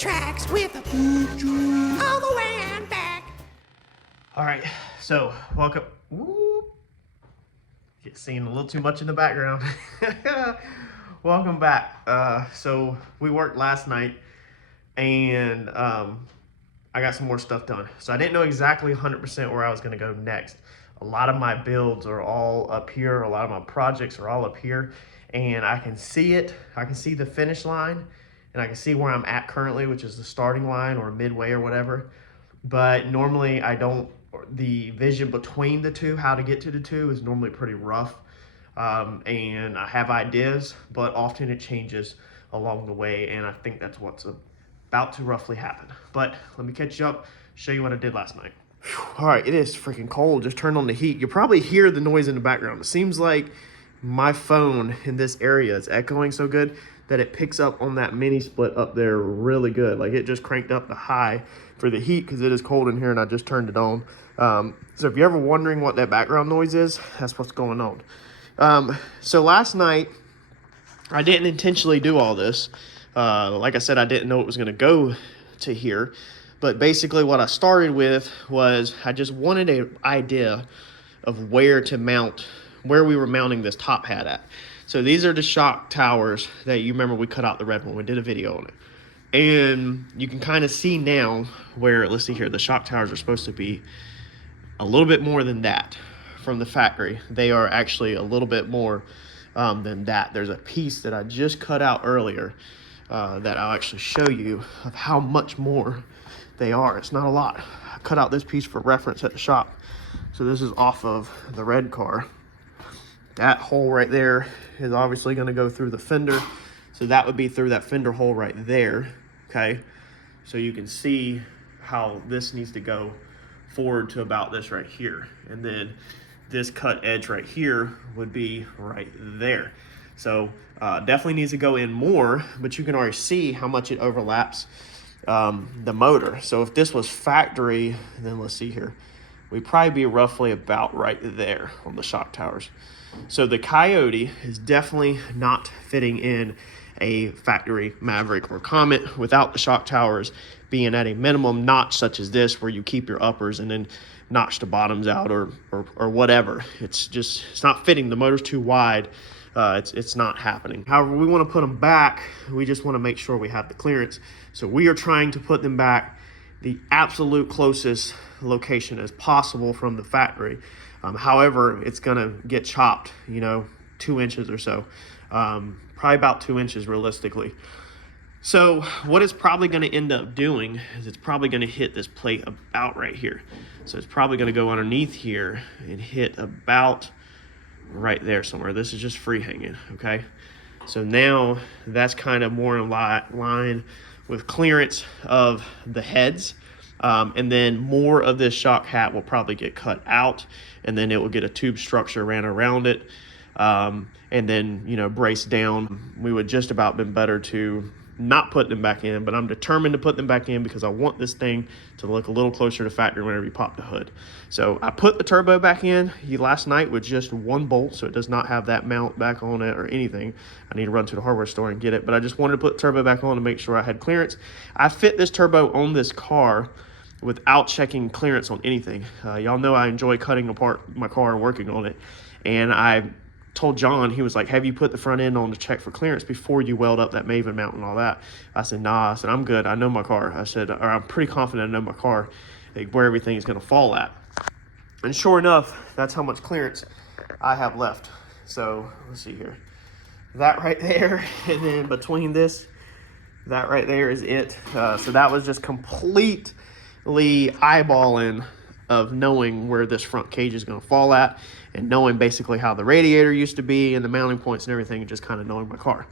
tracks with a all the way and back. All right, so welcome. Woo. Get seen a little too much in the background. Welcome back. So we worked last night, and I got some more stuff done. So I didn't know exactly 100% where I was going to go next. A lot of my builds are all up here. A lot of my projects are all up here, and I can see it. I can see the finish line, and I can see where I'm at currently, which is the starting line or midway or whatever. But normally I don't. The vision between the two, how to get to the two, is normally pretty rough. And I have ideas, but often it changes along the way, and I think that's what's about to roughly happen. But let me catch you up, show you what I did last night. All right, it is freaking cold. Just turned on the heat. You'll probably hear the noise in the background. It seems like my phone in this area is echoing so good that it picks up on that mini split up there really good. Like, it just cranked up the high for the heat because it is cold in here, and I just turned it on. So if you're ever wondering what that background noise is, that's what's going on. So last night, I didn't intentionally do all this. Like I said, I didn't know it was going to go to here. But basically what I started with was I just wanted an idea of where to mount, where we were mounting this top hat at. So these are the shock towers that you remember we cut out the red one. We did a video on it. And you can kind of see now where, let's see here, the shock towers are supposed to be a little bit more than that from the factory. They are actually a little bit more than that. There's a piece that I just cut out earlier that I'll actually show you of how much more they are. It's not a lot. I cut out this piece for reference at the shop. So this is off of the red car. That hole right there is obviously going to go through the fender. So that would be through that fender hole right there. Okay. So you can see how this needs to go forward to about this right here. And then this cut edge right here would be right there. So definitely needs to go in more, but you can already see how much it overlaps the motor. So if this was factory, then let's see here, we'd probably be roughly about right there on the shock towers. So the Coyote is definitely not fitting in a factory Maverick or Comet without the shock towers being at a minimum notch such as this, where you keep your uppers and then notch the bottoms out or whatever. It's not fitting. The motor's too wide. It's not happening. However, we want to put them back. We just want to make sure we have the clearance. So we are trying to put them back the absolute closest location as possible from the factory. However, it's going to get chopped, 2 inches or so. Probably about 2 inches realistically. So what it's probably going to end up doing is it's probably going to hit this plate about right here. So it's probably going to go underneath here and hit about right there somewhere. This is just free hanging, okay? So now that's kind of more in line with clearance of the heads. And then more of this shock hat will probably get cut out, and then it will get a tube structure ran around it. And then, brace down. We would just about been better to not put them back in, but I'm determined to put them back in because I want this thing to look a little closer to factory whenever you pop the hood. So I put the turbo back in last night with just one bolt, so it does not have that mount back on it or anything. I need to run to the hardware store and get it, but I just wanted to put the turbo back on to make sure I had clearance. I fit this turbo on this car without checking clearance on anything. Y'all know I enjoy cutting apart my car and working on it, and I told John, he was like, have you put the front end on to check for clearance before you weld up that Maven mount and all that? I said, nah. I said, I'm good. I know my car. I said, or I'm pretty confident I know my car, like, where everything is going to fall at. And sure enough, that's how much clearance I have left. So let's see here. That right there, and then between this, that right there is it. So that was just completely eyeballing of knowing where this front cage is going to fall at, and knowing basically how the radiator used to be and the mounting points and everything, and just kind of knowing my car.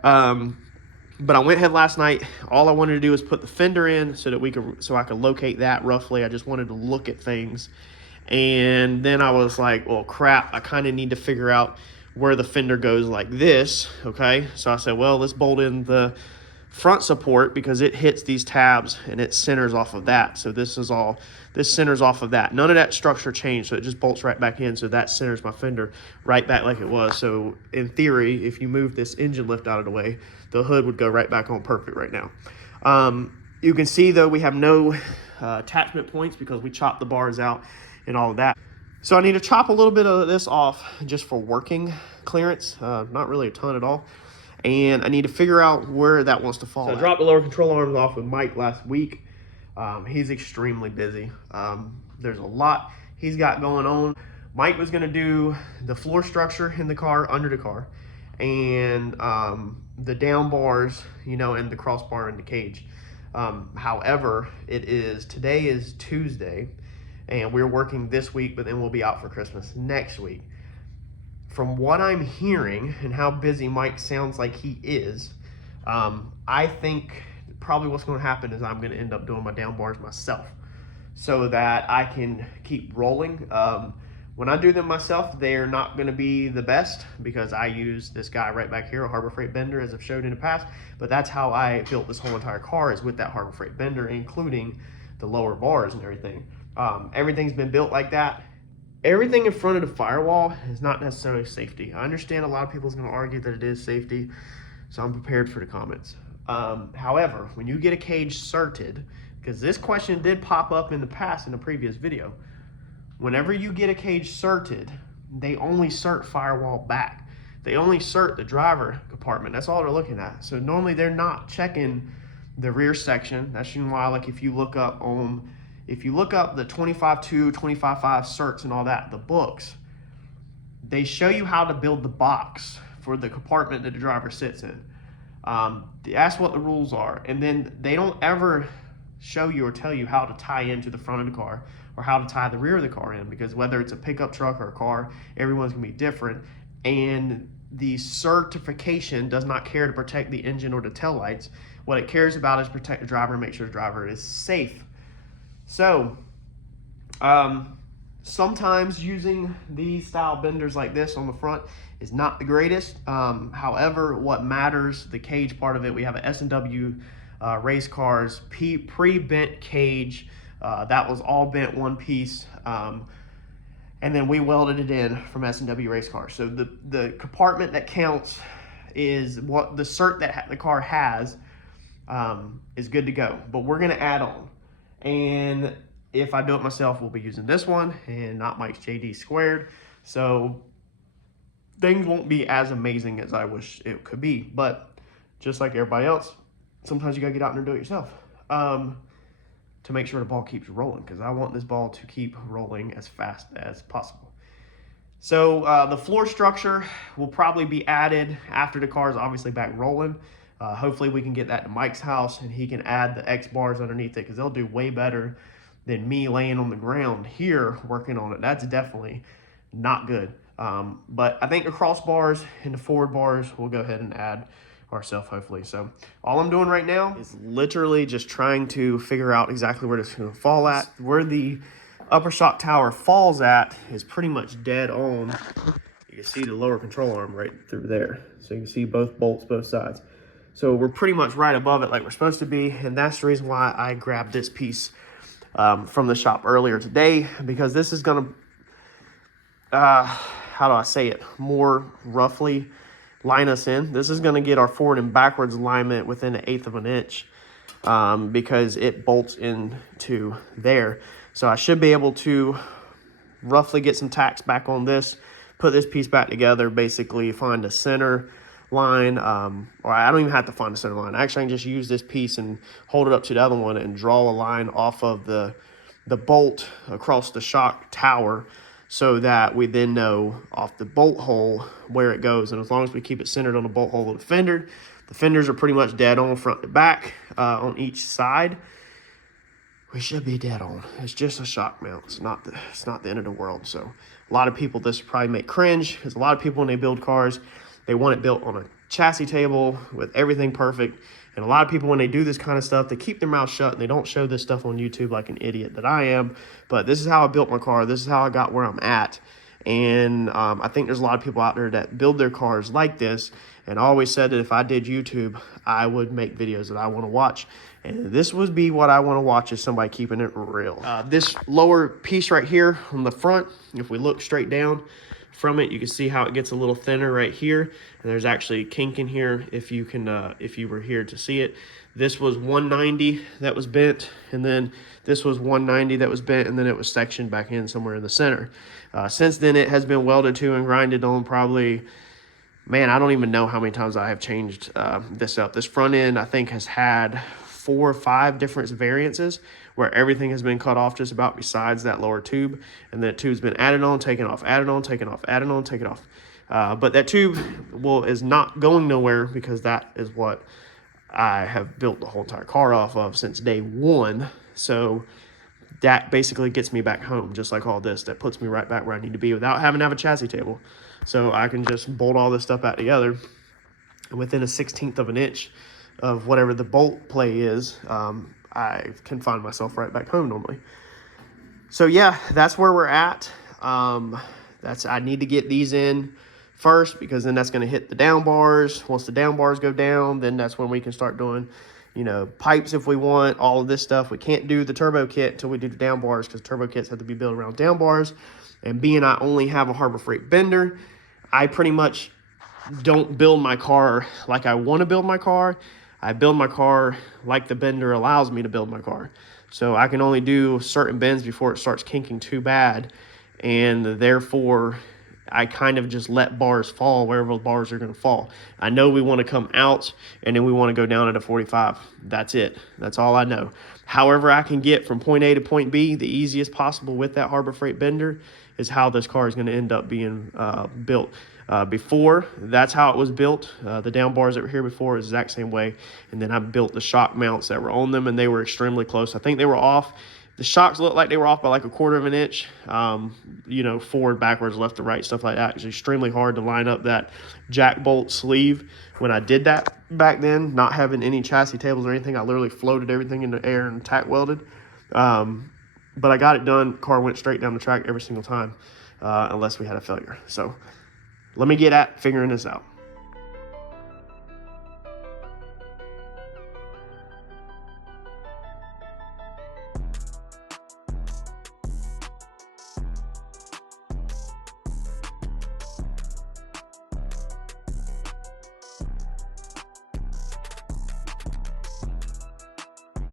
But I went ahead last night. All I wanted to do was put the fender in so I could locate that roughly. I just wanted to look at things. And then I was like, well, crap, I kind of need to figure out where the fender goes like this, okay? So I said, well, let's bolt in the front support because it hits these tabs and it centers off of that. So this centers off of that. None of that structure changed, so it just bolts right back in. So that centers my fender right back like it was. So in theory, if you move this engine lift out of the way, the hood would go right back on perfect right now. You can see though we have no attachment points because we chopped the bars out and all of that. So I need to chop a little bit of this off just for working clearance, not really a ton at all. And I need to figure out where that wants to fall. So I dropped the lower control arms off with Mike last week. He's extremely busy. There's a lot he's got going on. Mike was gonna do the floor structure in the car, under the car, and the down bars, you know, and the crossbar in the cage. However, today is Tuesday, and we're working this week, but then we'll be out for Christmas next week. From what I'm hearing and how busy Mike sounds like he is, I think probably what's going to happen is I'm going to end up doing my down bars myself so that I can keep rolling. When I do them myself, they're not going to be the best because I use this guy right back here, a Harbor Freight bender, as I've showed in the past. But that's how I built this whole entire car, is with that Harbor Freight bender, including the lower bars and everything. Everything's been built like that. Everything in front of the firewall is not necessarily safety. I understand a lot of people is going to argue that it is safety, so I'm prepared for the comments. However, when you get a cage certed, because this question did pop up in the past in a previous video, whenever you get a cage certed, they only cert firewall back. They only cert the driver compartment. That's all they're looking at. So normally they're not checking the rear section. That's why, like, if you look up the 25.2, 25.5 certs and all that, the books, they show you how to build the box for the compartment that the driver sits in. That's what the rules are. And then they don't ever show you or tell you how to tie into the front of the car or how to tie the rear of the car in, because whether it's a pickup truck or a car, everyone's gonna be different. And the certification does not care to protect the engine or the taillights. What it cares about is protect the driver and make sure the driver is safe. So, sometimes using these style benders like this on the front is not the greatest. However, what matters, the cage part of it, we have an S&W race cars pre-bent cage. That was all bent one piece. And then we welded it in from S&W race cars. So the compartment that counts is what the cert that the car has is good to go. But we're gonna add on. And if I do it myself, we'll be using this one and not Mike's JD squared. So things won't be as amazing as I wish it could be. But just like everybody else, sometimes you gotta get out there and do it yourself to make sure the ball keeps rolling, because I want this ball to keep rolling as fast as possible. So the floor structure will probably be added after the car is obviously back rolling. Hopefully we can get that to Mike's house and he can add the X bars underneath it, because they'll do way better than me laying on the ground here working on it. That's definitely not good. But I think the crossbars and the forward bars we'll go ahead and add ourselves, hopefully. So all I'm doing right now is literally just trying to figure out exactly where this is going to fall at. Where the upper shock tower falls at is pretty much dead on. You can see the lower control arm right through there. So you can see both bolts, both sides. So we're pretty much right above it like we're supposed to be, and that's the reason why I grabbed this piece from the shop earlier today, because this is going to, how do I say it, more roughly line us in. This is going to get our forward and backwards alignment within 1/8 of an inch because it bolts into there. So I should be able to roughly get some tacks back on this, put this piece back together, basically find a center line, or I don't even have to find a center line. Actually, I can just use this piece and hold it up to the other one and draw a line off of the bolt across the shock tower, so that we then know off the bolt hole where it goes. And as long as we keep it centered on the bolt hole of the fenders are pretty much dead on front to back on each side. We should be dead on. It's just a shock mount. It's not the end of the world. So a lot of people, this will probably make cringe, because a lot of people when they build cars, they want it built on a chassis table with everything perfect. And a lot of people, when they do this kind of stuff, they keep their mouth shut and they don't show this stuff on YouTube like an idiot that I am. But this is how I built my car. This is how I got where I'm at. And I think there's a lot of people out there that build their cars like this. And I always said that if I did YouTube, I would make videos that I want to watch. And this would be what I want to watch, is somebody keeping it real. This lower piece right here on the front, if we look straight down from it, you can see how it gets a little thinner right here. And there's actually a kink in here if you can, if you were here to see it. This was 190 that was bent, and then this was 190 that was bent, and then it was sectioned back in somewhere in the center. Since then, it has been welded to and grinded on probably, man, I don't even know how many times I have changed this up. This front end, I think, has had 4 or 5 different variances where everything has been cut off just about besides that lower tube. And that tube's been added on, taken off, added on, taken off, added on, taken off. But that tube is not going nowhere, because that is what I have built the whole entire car off of since day one. So that basically gets me back home, just like all this. That puts me right back where I need to be without having to have a chassis table. So I can just bolt all this stuff back together. And within a 1/16 of an inch of whatever the bolt play is, I can find myself right back home normally. So yeah, that's where we're at. I need to get these in first, because then that's going to hit the down bars. Once the down bars go down, then that's when we can start doing, you know, pipes if we want, all of this stuff. We can't do the turbo kit until we do the down bars, because turbo kits have to be built around down bars. And being I only have a Harbor Freight bender, I pretty much don't build my car like I want to build my car. I build my car like the bender allows me to build my car. So I can only do certain bends before it starts kinking too bad. And therefore, I kind of just let bars fall wherever the bars are going to fall. I know we want to come out, and then we want to go down at a 45. That's it. That's all I know. However I can get from point A to point B the easiest possible with that Harbor Freight bender is how this car is going to end up being built. Before, that's how it was built. The down bars that were here before is the exact same way. And then I built the shock mounts that were on them, and they were extremely close. I think they were off. The shocks looked like they were off by like 1/4 of an inch. You know, forward, backwards, left to right, stuff like that. It was extremely hard to line up that jack bolt sleeve. When I did that back then, not having any chassis tables or anything, I literally floated everything in the air and tack welded. But I got it done. Car went straight down the track every single time, unless we had a failure. So let me get at figuring this out.